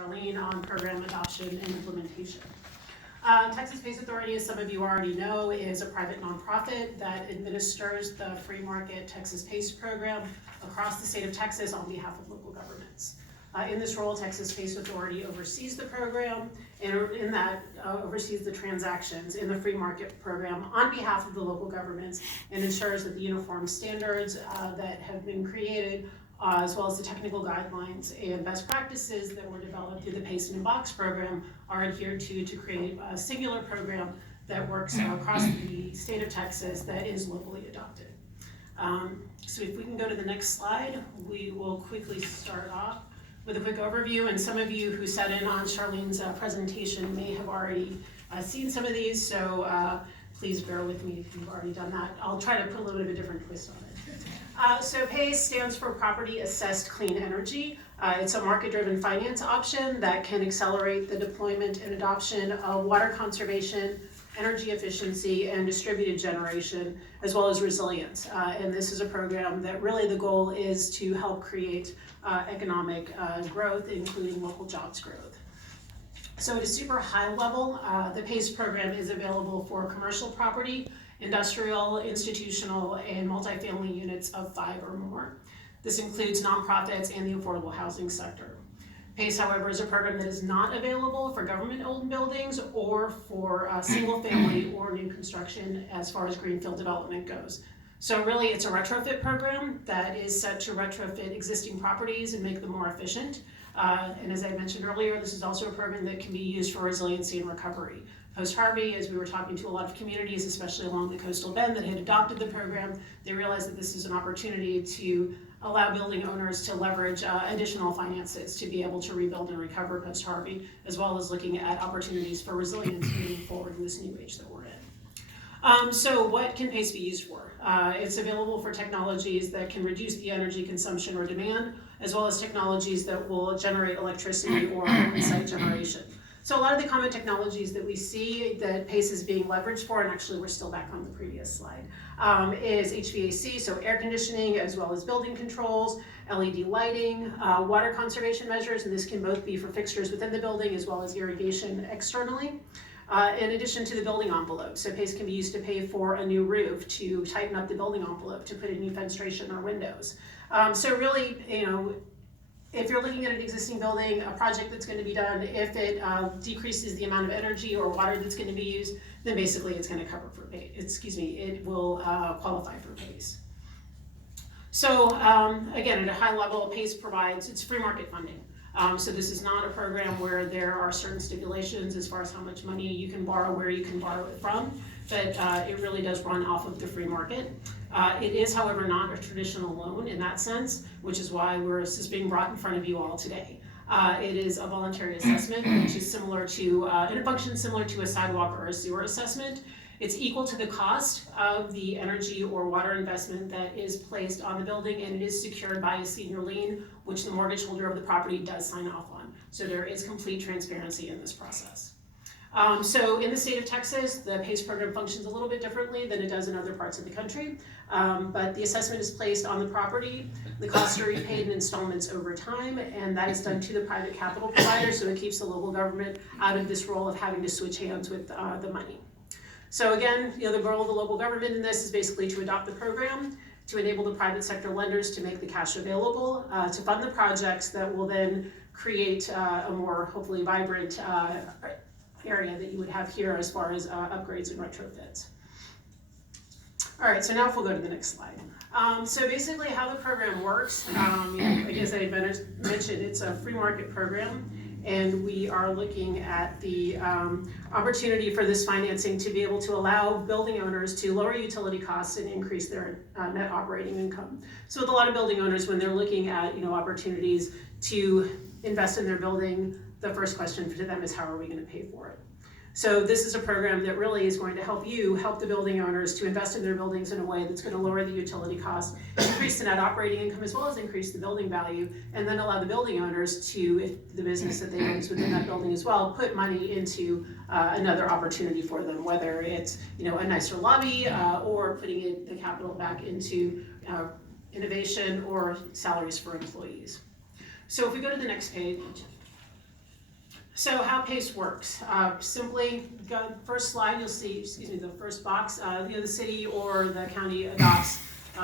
Charlene on program adoption and implementation. Texas PACE Authority, as some of you already know, is a private nonprofit that administers the free market Texas PACE program across the state of Texas on behalf of local governments. In this role, Texas PACE Authority oversees the program and in that oversees the transactions in the free market program on behalf of the local governments and ensures that the uniform standards that have been created as well as the technical guidelines and best practices that were developed through the PACE in a Box program are adhered to create a singular program that works across the state of Texas that is locally adopted. So if we can go to the next slide, we will quickly start off with a quick overview, and some of you who sat in on Charlene's presentation may have already seen some of these, so please bear with me if you've already done that. I'll try to put a little bit of a different twist on it. So PACE stands for Property Assessed Clean Energy. It's a market-driven finance option that can accelerate the deployment and adoption of water conservation, energy efficiency, and distributed generation, as well as resilience. And this is a program that really the goal is to help create economic growth, including local jobs growth. So at a super high level, the PACE program is available for commercial property, industrial, institutional, and multifamily units of 5 or more. This includes nonprofits and the affordable housing sector. PACE, however, is a program that is not available for government-owned buildings or for single-family or new construction as far as greenfield development goes. So really, it's a retrofit program that is set to retrofit existing properties and make them more efficient. And as I mentioned earlier, this is also a program that can be used for resiliency and recovery. Post-Harvey, as we were talking to a lot of communities, especially along the coastal bend that had adopted the program, they realized that this is an opportunity to allow building owners to leverage additional finances to be able to rebuild and recover post-Harvey, as well as looking at opportunities for resilience moving forward in this new age that we're in. So what can PACE be used for? It's available for technologies that can reduce the energy consumption or demand, as well as technologies that will generate electricity or on-site generation. So a lot of the common technologies that we see that PACE is being leveraged for, and actually we're still back on the previous slide, is HVAC, so air conditioning, as well as building controls, LED lighting, water conservation measures, and this can both be for fixtures within the building as well as irrigation externally. In addition to the building envelope, so PACE can be used to pay for a new roof, to tighten up the building envelope, to put in new fenestration or windows. So really, if you're looking at an existing building, a project that's going to be done, if it decreases the amount of energy or water that's going to be used, then basically it's going to cover for PACE. It will qualify for PACE. So again, at a high level, PACE provides, it's free market funding. So this is not a program where there are certain stipulations as far as how much money you can borrow, where you can borrow it from, but it really does run off of the free market. It is, however, not a traditional loan in that sense, which is why this is being brought in front of you all today. It is a voluntary assessment, which is similar to, and it functions similar to a sidewalk or a sewer assessment. It's equal to the cost of the energy or water investment that is placed on the building, and it is secured by a senior lien, which the mortgage holder of the property does sign off on. So there is complete transparency in this process. So in the state of Texas, the PACE program functions a little bit differently than it does in other parts of the country, but the assessment is placed on the property. The costs are repaid in installments over time, and that is done to the private capital provider, so it keeps the local government out of this role of having to switch hands with the money. So again, the role of the local government in this is basically to adopt the program, to enable the private sector lenders to make the cash available, to fund the projects that will then create a more hopefully vibrant area that you would have here as far as upgrades and retrofits. All right, so now if we'll go to the next slide. So basically how the program works, I guess I mentioned it's a free market program, and we are looking at the opportunity for this financing to be able to allow building owners to lower utility costs and increase their net operating income. So with a lot of building owners, when they're looking at opportunities to invest in their building, the first question to them is, how are we going to pay for it? So this is a program that really is going to help the building owners to invest in their buildings in a way that's going to lower the utility costs, increase the net operating income, as well as increase the building value, and then allow the building owners to, if the business that they own is within that building as well, put money into another opportunity for them, whether it's a nicer lobby or putting the capital back into innovation or salaries for employees. So if we go to the next page, So how PACE works, simply, first slide, you'll see, the first box, the city or the county adopts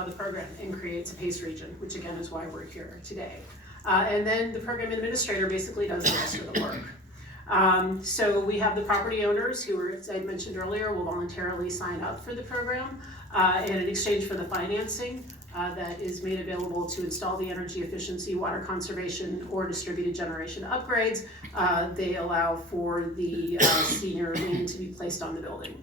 the program and creates a PACE region, which again is why we're here today. And then the program administrator basically does the rest of the work. So we have the property owners who were, as I mentioned earlier, will voluntarily sign up for the program, and in exchange for the financing that is made available to install the energy efficiency, water conservation, or distributed generation upgrades, they allow for the senior lien to be placed on the building.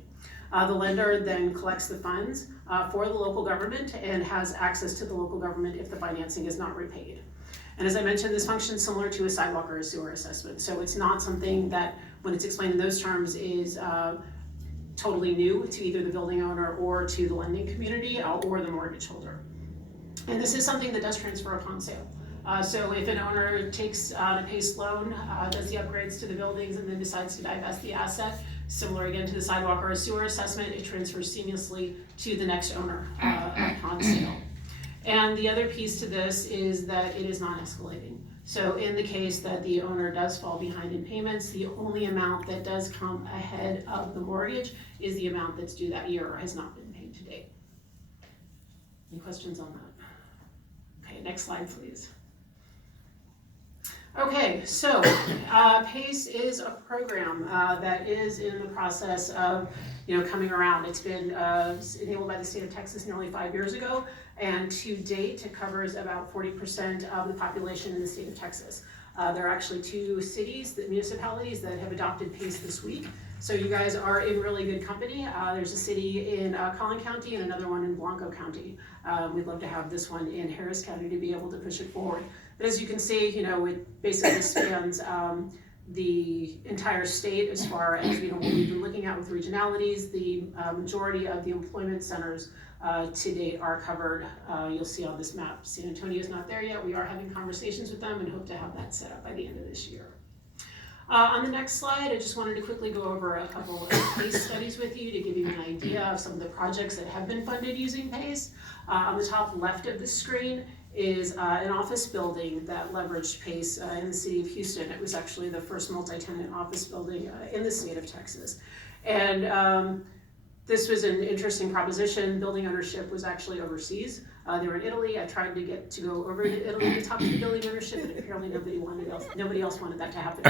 The lender then collects the funds for the local government and has access to the local government if the financing is not repaid. And as I mentioned, this functions similar to a sidewalk or a sewer assessment. So it's not something that, when it's explained in those terms, is totally new to either the building owner or to the lending community or the mortgage holder. And this is something that does transfer upon sale. So if an owner takes a PACE loan, does the upgrades to the buildings, and then decides to divest the asset, similar again to the sidewalk or a sewer assessment, it transfers seamlessly to the next owner upon sale. And the other piece to this is that it is non-escalating. So in the case that the owner does fall behind in payments, the only amount that does come ahead of the mortgage is the amount that's due that year or has not been paid to date. Any questions on that? Okay, next slide, please. Okay, so PACE is a program that is in the process of coming around. It's been enabled by the state of Texas nearly 5 years ago, and to date it covers about 40% of the population in the state of Texas. There are actually 2 cities, municipalities, that have adopted PACE this week. So you guys are in really good company. There's a city in Collin County and another one in Blanco County. We'd love to have this one in Harris County to be able to push it forward. But as you can see, it basically spans the entire state as far as what we've been looking at with regionalities. The majority of the employment centers to date are covered. You'll see on this map, San Antonio is not there yet. We are having conversations with them and hope to have that set up by the end of this year. On the next slide, I just wanted to quickly go over a couple of PACE studies with you to give you an idea of some of the projects that have been funded using PACE. On the top left of the screen is an office building that leveraged PACE in the city of Houston. It was actually the first multi-tenant office building in the state of Texas. And this was an interesting proposition. Building ownership was actually overseas. They were in Italy. I tried to get to go over to Italy to talk to the building ownership, but apparently nobody else wanted that to happen.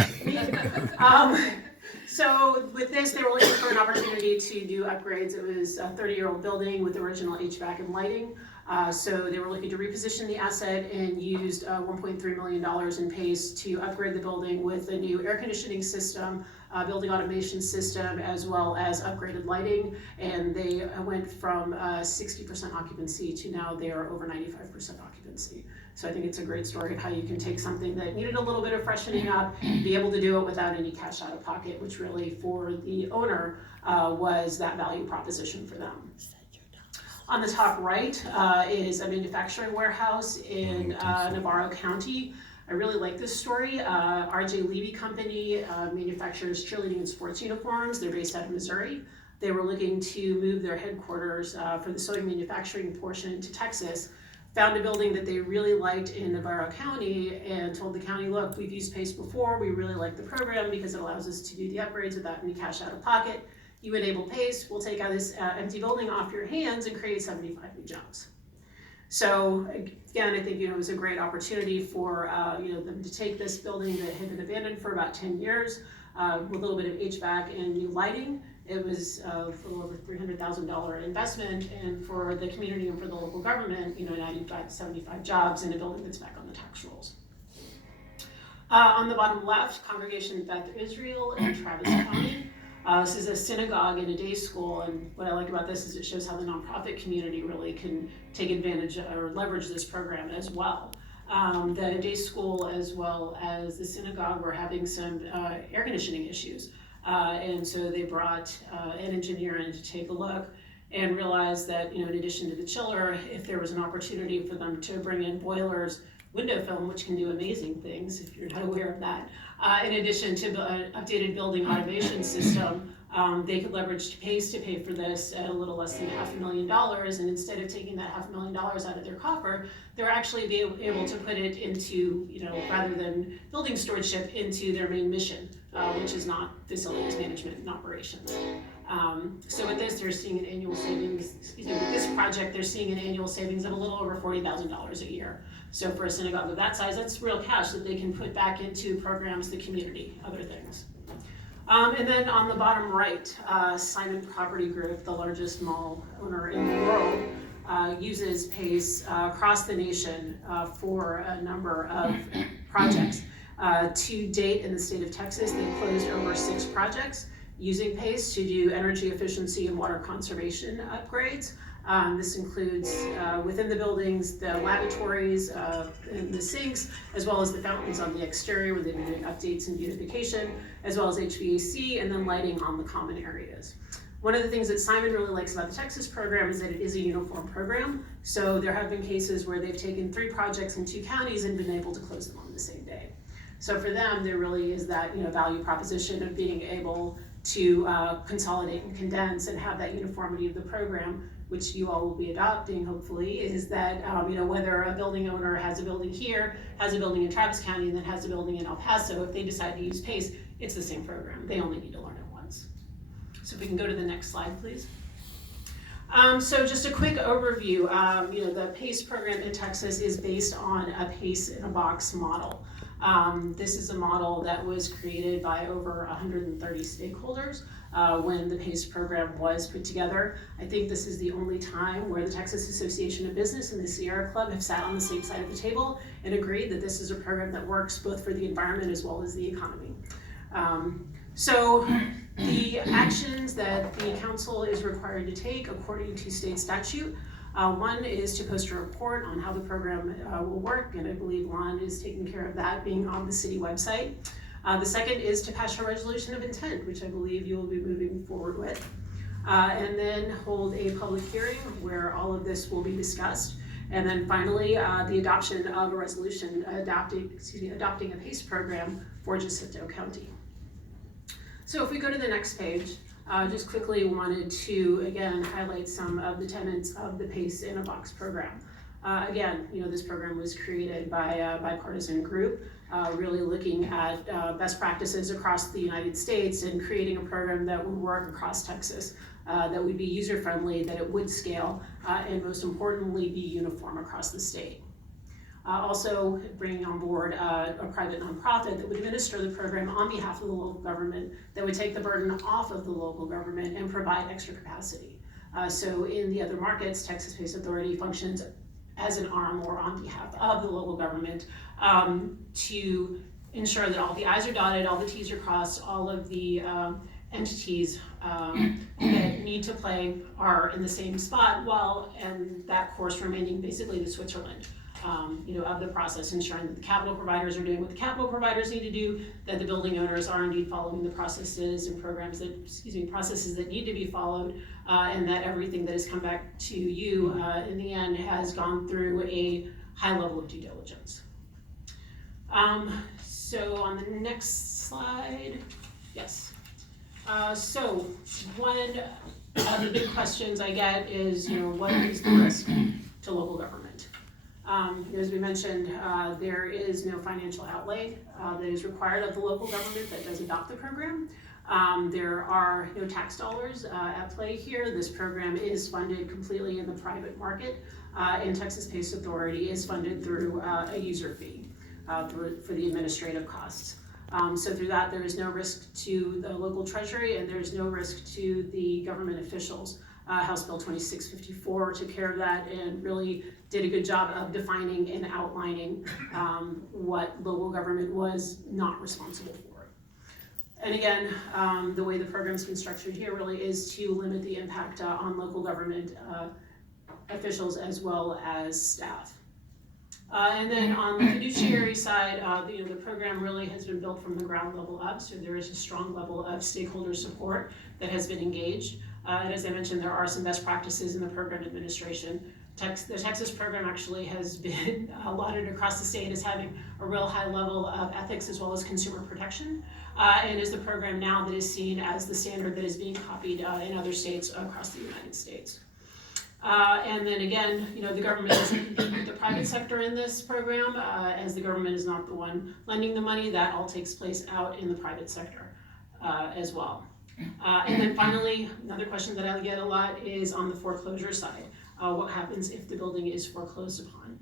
So with this, they were looking for an opportunity to do upgrades. It was a 30-year-old building with original HVAC and lighting. So they were looking to reposition the asset and used $1.3 million in PACE to upgrade the building with a new air conditioning system, building automation system, as well as upgraded lighting. And they went from 60% occupancy to now they are over 95% occupancy. So I think it's a great story of how you can take something that needed a little bit of freshening up, be able to do it without any cash out of pocket, which really for the owner was that value proposition for them. On the top right is a manufacturing warehouse in Navarro County. I really like this story. RJ Levy Company manufactures cheerleading and sports uniforms. They're based out of Missouri. They were looking to move their headquarters for the sewing manufacturing portion to Texas. Found a building that they really liked in Navarro County and told the county, look, we've used PACE before. We really like the program because it allows us to do the upgrades without any cash out of pocket. You enable PACE, we'll take out this empty building off your hands and create 75 new jobs. So again, I think it was a great opportunity for them to take this building that had been abandoned for about 10 years with a little bit of HVAC and new lighting. It was a little over $300,000 investment, and for the community and for the local government, 95 to 75 jobs in a building that's back on the tax rolls. On the bottom left, Congregation Beth Israel in Travis County. This is a synagogue and a day school, and what I like about this is it shows how the nonprofit community really can take advantage or leverage this program as well. The day school as well as the synagogue were having some air conditioning issues, and so they brought an engineer in to take a look and realized that in addition to the chiller, if there was an opportunity for them to bring in boilers, window film, which can do amazing things if you're not aware of that, In addition to the updated building automation system, they could leverage PACE to pay for this at a little less than $500,000, and instead of taking that $500,000 out of their coffer, they're actually be able to put it into, rather than building stewardship, into their main mission, which is not facilities management and operations. So with this, they're seeing an annual savings, with this project, they're seeing an annual savings of a little over $40,000 a year. So for a synagogue of that size, that's real cash that they can put back into programs, the community, other things. And then on the bottom right, Simon Property Group, the largest mall owner in the world, uses PACE across the nation for a number of projects. To date in the state of Texas, they've closed over 6 projects using PACE to do energy efficiency and water conservation upgrades. This includes within the buildings, the lavatories, and the sinks, as well as the fountains on the exterior where they've been doing updates and beautification, as well as HVAC, and then lighting on the common areas. One of the things that Simon really likes about the Texas program is that it is a uniform program. So there have been cases where they've taken 3 projects in 2 counties and been able to close them on the same day. So for them, there really is that value proposition of being able to consolidate and condense and have that uniformity of the program, which you all will be adopting, hopefully, is that whether a building owner has a building here, has a building in Travis County, and then has a building in El Paso, if they decide to use PACE, it's the same program. They only need to learn it once. So if we can go to the next slide, please. So just a quick overview. The PACE program in Texas is based on a PACE in a box model. This is a model that was created by over 130 stakeholders when the PACE program was put together. I think this is the only time where the Texas Association of Business and the Sierra Club have sat on the same side of the table and agreed that this is a program that works both for the environment as well as the economy. So the actions that the council is required to take according to state statute, one is to post a report on how the program will work, and I believe Lon is taking care of that, being on the city website. The second is to pass a resolution of intent, which I believe you will be moving forward with, and then hold a public hearing where all of this will be discussed. And then finally, the adoption of a resolution adopting a PACE program for Jacinto County. So if we go to the next page, just quickly wanted to, again, highlight some of the tenets of the PACE in a Box program. Again, this program was created by a bipartisan group, really looking at best practices across the United States and creating a program that would work across Texas, that would be user-friendly, that it would scale, and most importantly, be uniform across the state. Also bringing on board a private nonprofit that would administer the program on behalf of the local government, that would take the burden off of the local government and provide extra capacity. So in the other markets, Texas PACE Authority functions as an arm or on behalf of the local government to ensure that all the I's are dotted, all the T's are crossed, all of the entities that need to play are in the same spot, and that course remaining basically the Switzerland of the process, ensuring that the capital providers are doing what the capital providers need to do, that the building owners are indeed following the processes and processes that need to be followed, and that everything that has come back to you in the end has gone through a high level of due diligence. So on the next slide, yes. So one of the big questions I get is, what is the risk to local government? As we mentioned, there is no financial outlay that is required of the local government that does adopt the program. There are no tax dollars at play here. This program is funded completely in the private market, and Texas PACE Authority is funded through a user fee for the administrative costs. So through that, there is no risk to the local treasury, and there's no risk to the government officials. House Bill 2654 took care of that and really did a good job of defining and outlining what local government was not responsible for. And again, the way the program's been structured here really is to limit the impact on local government officials as well as staff. And then on the fiduciary side, the program really has been built from the ground level up, so there is a strong level of stakeholder support that has been engaged. And as I mentioned, there are some best practices in the program administration. The Texas program actually has been lauded across the state as having a real high level of ethics as well as consumer protection, and is the program now that is seen as the standard that is being copied in other states across the United States. And then again, the government doesn't compete with the private sector in this program, as the government is not the one lending the money. That all takes place out in the private sector as well. And then finally, another question that I get a lot is on the foreclosure side. What happens if the building is foreclosed upon?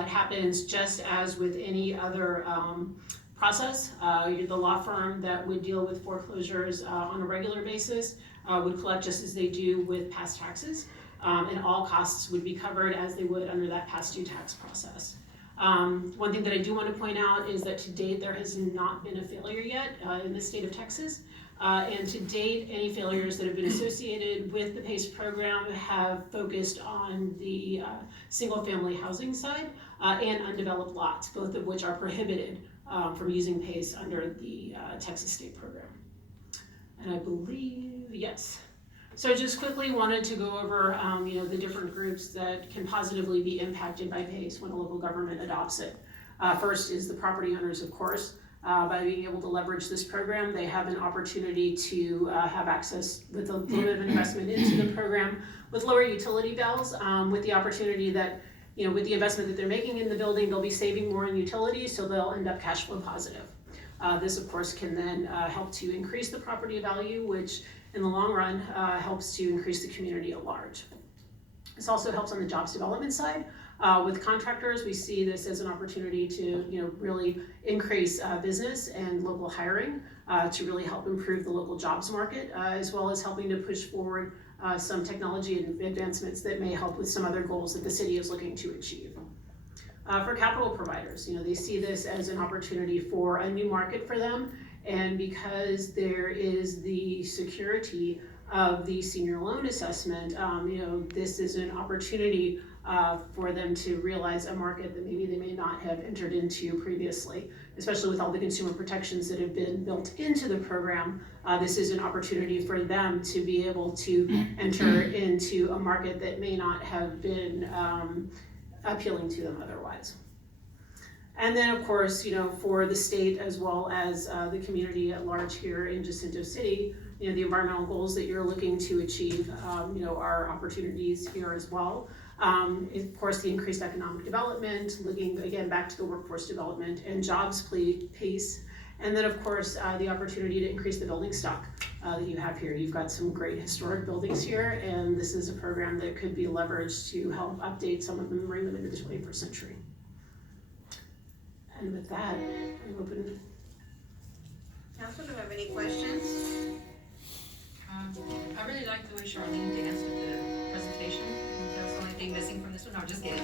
It happens just as with any other process. The law firm that would deal with foreclosures on a regular basis would collect just as they do with past taxes, and all costs would be covered as they would under that past due tax process. One thing that I do want to point out is that to date there has not been a failure yet in the state of Texas. And to date, any failures that have been associated with the PACE program have focused on the single-family housing side and undeveloped lots, both of which are prohibited from using PACE under the Texas state program. And I believe, yes. So just quickly wanted to go over the different groups that can positively be impacted by PACE when a local government adopts it. First is the property owners, of course. By being able to leverage this program, they have an opportunity to have access with a little bit of investment into the program with lower utility bills, with the opportunity that, with the investment that they're making in the building, they'll be saving more in utilities, so they'll end up cash flow positive. This, of course, can then help to increase the property value, which in the long run helps to increase the community at large. This also helps on the jobs development side. With contractors, we see this as an opportunity to really increase business and local hiring to really help improve the local jobs market, as well as helping to push forward some technology advancements that may help with some other goals that the city is looking to achieve. For capital providers, they see this as an opportunity for a new market for them, and because there is the security of the senior loan assessment, this is an opportunity for them to realize a market that maybe they may not have entered into previously, especially with all the consumer protections that have been built into the program. This is an opportunity for them to be able to enter into a market that may not have been appealing to them otherwise. And then, of course, for the state as well as the community at large here in Jacinto City, the environmental goals that you're looking to achieve, are opportunities here as well. Of course, the increased economic development, looking again back to the workforce development and jobs piece, and then of course the opportunity to increase the building stock that you have here. You've got some great historic buildings here, and this is a program that could be leveraged to help update some of them and bring them into the 21st century. And with that, I'm open. Council, do you have any questions? I really like the way Charlene danced with the presentation. That's the only thing missing from this one. No, I'm just kidding.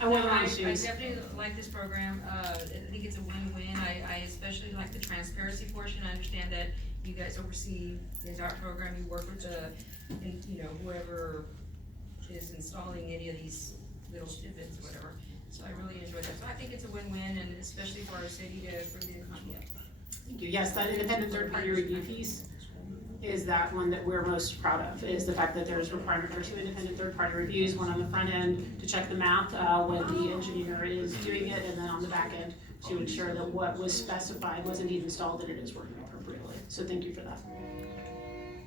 I went on I shoes. definitely like this program. I think it's a win-win. I especially like the transparency portion. I understand that you guys oversee the entire program. You work with whoever is installing any of these little snippets or whatever. So I really enjoy that. So I think it's a win-win, and especially for our city to bring the economy up. Thank you. Yes, that independent third-party review piece is that one that we're most proud of, is the fact that there's requirement for 2 independent third-party reviews, one on the front end to check the math when the engineer is doing it, and then on the back end to ensure that what was specified was indeed installed and it is working appropriately. So thank you for that.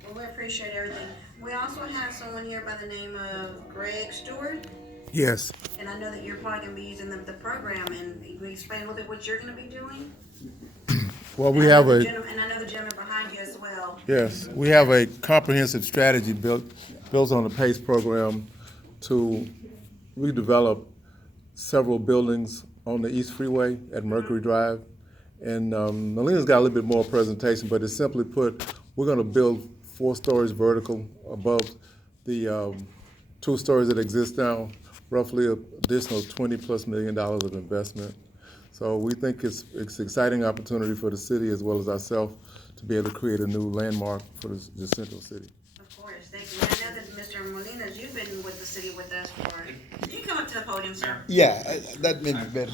Well, we appreciate everything. We also have someone here by the name of Greg Stewart. Yes. And I know that you're probably going to be using the program, and you can explain a little bit what you're going to be doing? Well, we have a, and I know the gentleman behind you as well. yes, we have a comprehensive strategy built on the PACE program to redevelop several buildings on the East Freeway at Mercury Drive. And Melina's got a little bit more presentation, but it's simply put, we're going to build 4 stories vertical above the 2 stories that exist now, roughly an additional $20+ million of investment. So we think it's an exciting opportunity for the city as well as ourselves to be able to create a new landmark for the Jacinto city. Of course, thank you. I know that Mr. Molina, you've been with the city with us for, you come up to the podium, sir. Yeah, that may be better.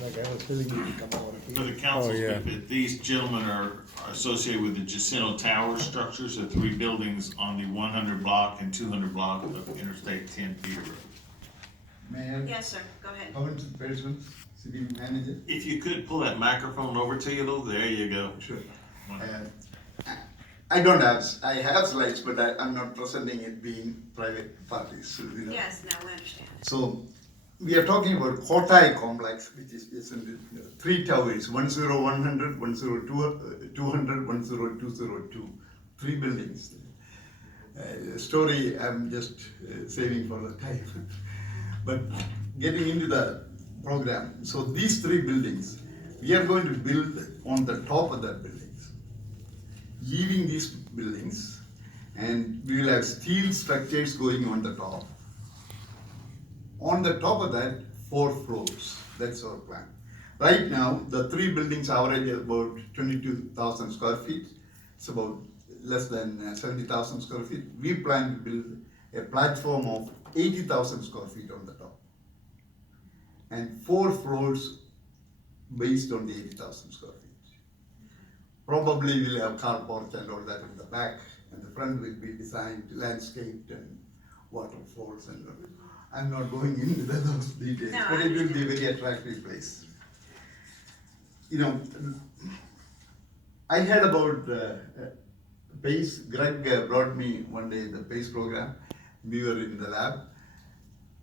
Like I was feeling it come out. For the council's yeah. benefit, these gentlemen are associated with the Jacinto Tower structures, the three buildings on the 100 block and 200 block of Interstate 10 Peterborough. Mayor, Yes, sir, go ahead. council persons, city manager. If you could pull that microphone over to you a little, there you go. Sure. I don't have, I have slides, but I'm not presenting it being private parties, so, you know. Yes, no, we understand. So, we are talking about Kotai complex, which is in the, three towers, 10100, 10200, 10202, three buildings. Story I'm just saving for the time. But getting into the program, so these three buildings, we are going to build on the top of the buildings. Leaving these buildings, and we will have steel structures going on the top. On the top of that, 4 floors, that's our plan. Right now, the three buildings average about 22,000 square feet. It's about less than 70,000 square feet. We plan to build a platform of 80,000 square feet on the top. And 4 floors based on the 80,000 square feet. Probably we'll have car park and all that in the back, and the front will be designed, landscaped and waterfalls and all. I'm not going into those details, No, but I it will be a very attractive place. You know, I heard about PACE. Greg brought me one day the PACE program. We were in the lab,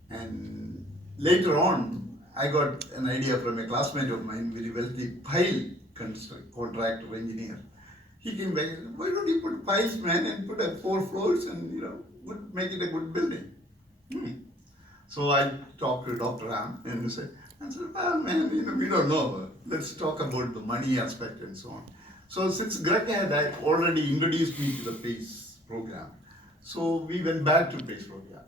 and later on, I got an idea from a classmate of mine, very wealthy pile contractor engineer. He came back and said, why don't you put piles, man, and put 4 floors and, you know, make it a good building. So I talked to Dr. Ram and he said, well, man, you know, we don't know. Let's talk about the money aspect and so on. So since Greg had already introduced me to the PACE program, so we went back to PACE program.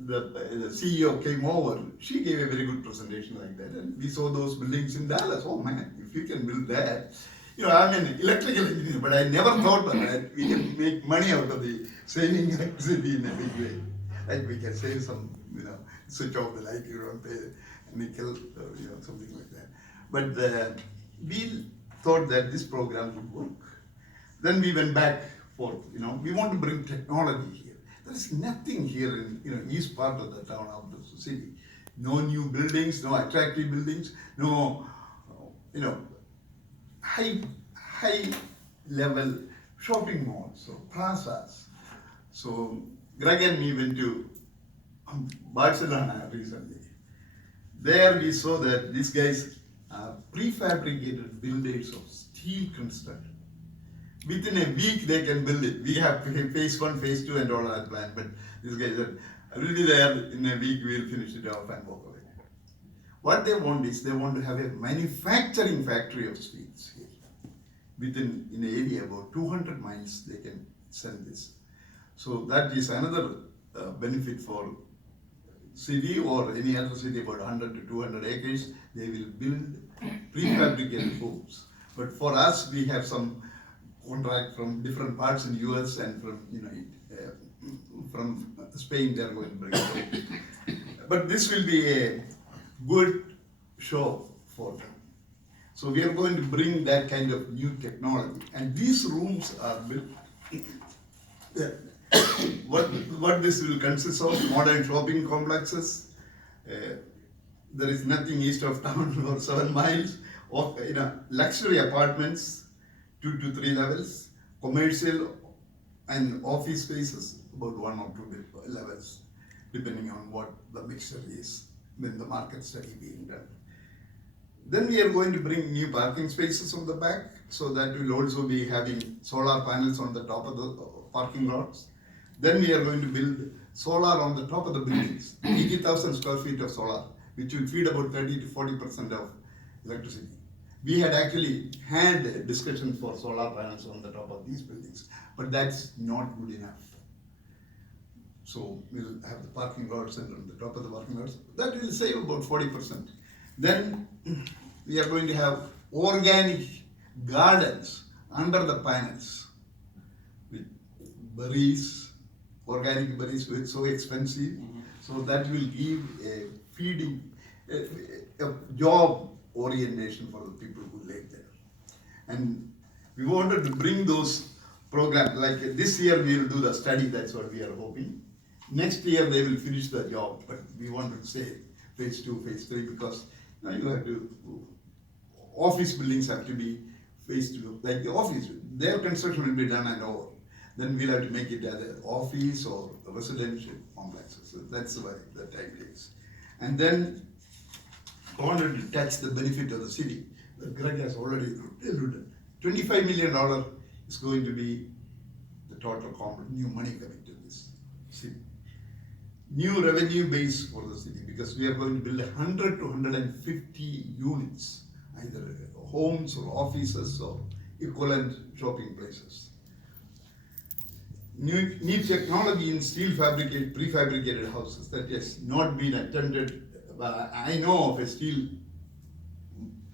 The CEO came over, she gave a very good presentation like that, and we saw those buildings in Dallas. Oh man, if you can build that. You know, I'm an electrical engineer, but I never thought that we can make money out of the saving electricity in a big way. Like we can save some, you know, switch off the light, you don't pay nickel, or, you know, something like that. But we thought that this program would work. Then we went back for, you know, we want to bring technology here. There is nothing here in, you know, east part of the town of the city. No new buildings, no attractive buildings, no, you know, high level shopping malls or plazas. So Greg and me went to Barcelona recently. There we saw that these guys are prefabricated buildings of steel construction. Within a week they can build it. We have phase 1, phase 2 and all that plan, but these guys said, I will be there in a week, we will finish it off and walk away. What they want is, they want to have a manufacturing factory of steels here. Within an area about 200 miles, they can sell this. So that is another benefit for city or any other city about 100 to 200 acres. They will build prefabricated homes. But for us, we have some contract from different parts in US and from, you know, from Spain they are going to bring it. But this will be a good show for them. So we are going to bring that kind of new technology. And these rooms are built. What this will consist of, modern shopping complexes. There is nothing east of town for 7 miles. Of, you know, luxury apartments, 2 to 3 levels, commercial and office spaces, about 1 or 2 levels, depending on what the mixture is when the market study being done. Then we are going to bring new parking spaces on the back, so that will also be having solar panels on the top of the parking lots. Then we are going to build solar on the top of the buildings, 80,000 square feet of solar, which will feed about 30 to 40% of electricity. We had actually had a discussion for solar panels on the top of these buildings, but that's not good enough. So we'll have the parking lots and on the top of the parking lots, that will save about 40%. Then we are going to have organic gardens under the panels with berries, organic berries, which is so expensive. So that will give a feeding, a job orientation for the people who live there. And we wanted to bring those programs, like this year we will do the study, that's what we are hoping. Next year they will finish the job, but we wanted to say phase 2, phase 3, because you have to, office buildings have to be phase 2, like the office, their construction will be done and over. Then we'll have to make it either office or residential complexes, so that's why the time takes. And then I wanted to touch the benefit of the city, that Greg has already alluded. $25 million is going to be the total new money coming to this city. New revenue base for the city, because we are going to build 100 to 150 units, either homes or offices or equivalent shopping places. New technology in steel prefabricated houses that has not been attempted. But I know of a steel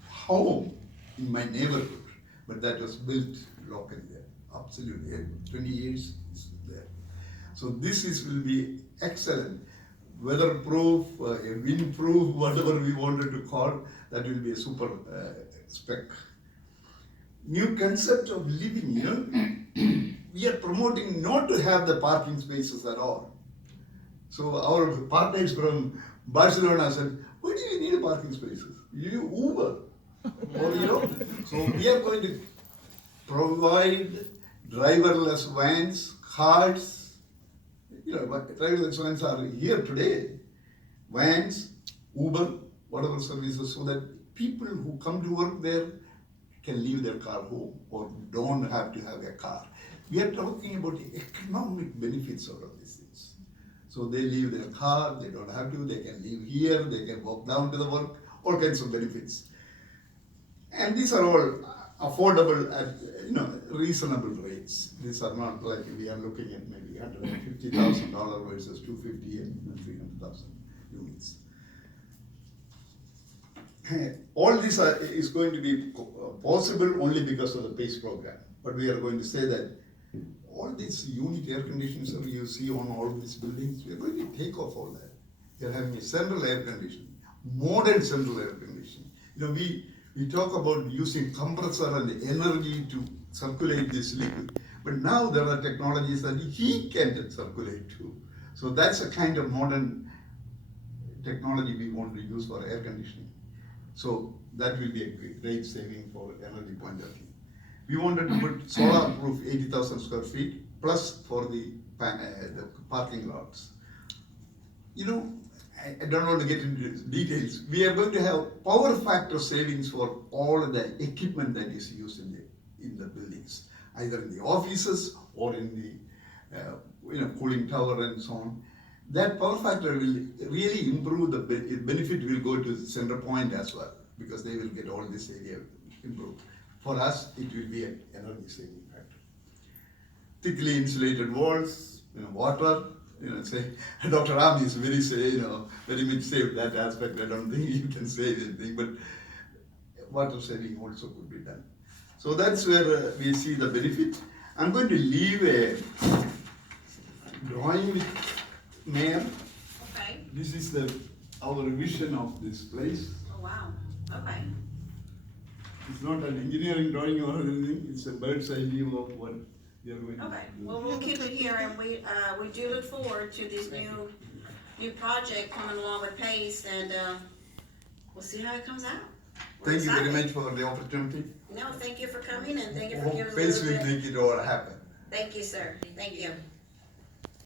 home in my neighborhood, but that was built locally there, absolutely, 20 years is there. So this will be excellent, weatherproof, windproof, whatever we wanted to call, that will be a super spec. New concept of living, we are promoting not to have the parking spaces at all. So our partners from Barcelona said, why do you need parking spaces? You Uber. Or, so we are going to provide driverless vans, cars. Driverless vans are here today. Vans, Uber, whatever services, so that people who come to work there can leave their car home or don't have to have a car. We are talking about the economic benefits out of these things. So they leave their car, they don't have to, they can live here, they can walk down to the work, all kinds of benefits. And these are all affordable at reasonable rates. These are not like we are looking at maybe $150,000 versus $250,000 and $300,000 units. All this is going to be possible only because of the PACE program. But we are going to say that all these unit air conditioners that you see on all these buildings, we are going to take off all that. We are having a central air conditioning, modern central air conditioning. We talk about using compressor and energy to circulate this liquid, but now there are technologies that heat can circulate too. So that's a kind of modern technology we want to use for air conditioning. So that will be a great saving for energy point of view. We wanted to put solar proof 80,000 square feet plus for the parking lots. I don't want to get into details. We are going to have power factor savings for all the equipment that is used in the buildings, either in the offices or in the cooling tower and so on. That power factor will really improve the benefit. Will go to the center point as well, because they will get all this area improved. For us, it will be an energy saving factor. Thickly insulated walls, water. Say Dr. Ram is very much saved that aspect. I don't think you can say anything, but water saving also could be done. So that's where we see the benefit. I'm going to leave a drawing with Mayor. Okay. This is our vision of this place. Oh, wow. Okay. It's not an engineering drawing or anything. It's a bird's eye view of what we are going to do. Okay. Well, we'll keep it here, and we do look forward to this new project coming along with PACE, and we'll see how it comes out. We're Thank you very excited. much for the opportunity. No, thank you for coming, and thank you for giving us a PACE little will bit. make it all happen. Thank you, sir. Thank you.